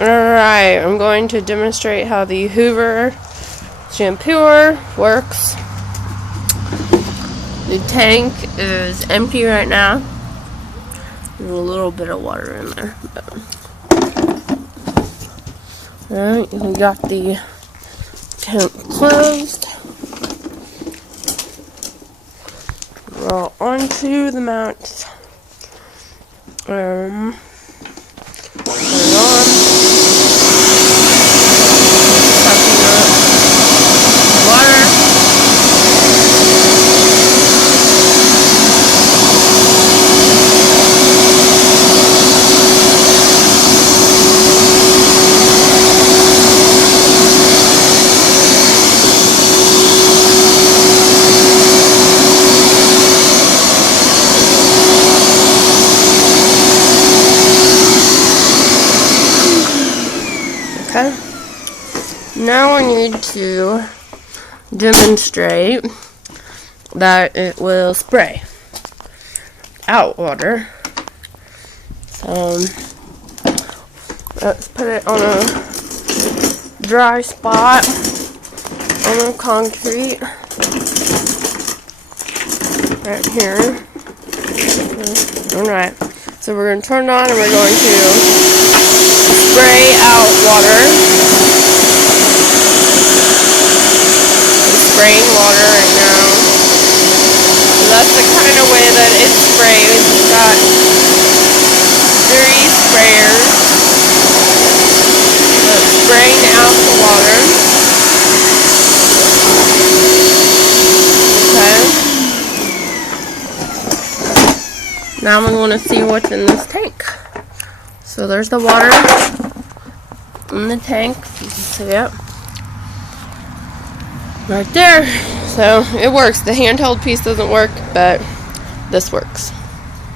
Alright, I'm going to demonstrate how the Hoover shampooer works. The tank is empty right now. There's a little bit of water in there. Alright, we got the tank closed. Roll onto the mount. Turn it on. Pumping up water. Okay. Now I need to demonstrate that it will spray out water. Let's put it on a dry spot on the concrete right here. Alright, so we're going to turn it on and we're going to spray out water. I'm spraying water right now. So that's the kind of way that it sprays. It's got 3 sprayers that's spraying out the water. Okay. Now I'm going to see what's in this tank. So there's the water in the tank. You can see it right there. So it works. The handheld piece doesn't work, but this works.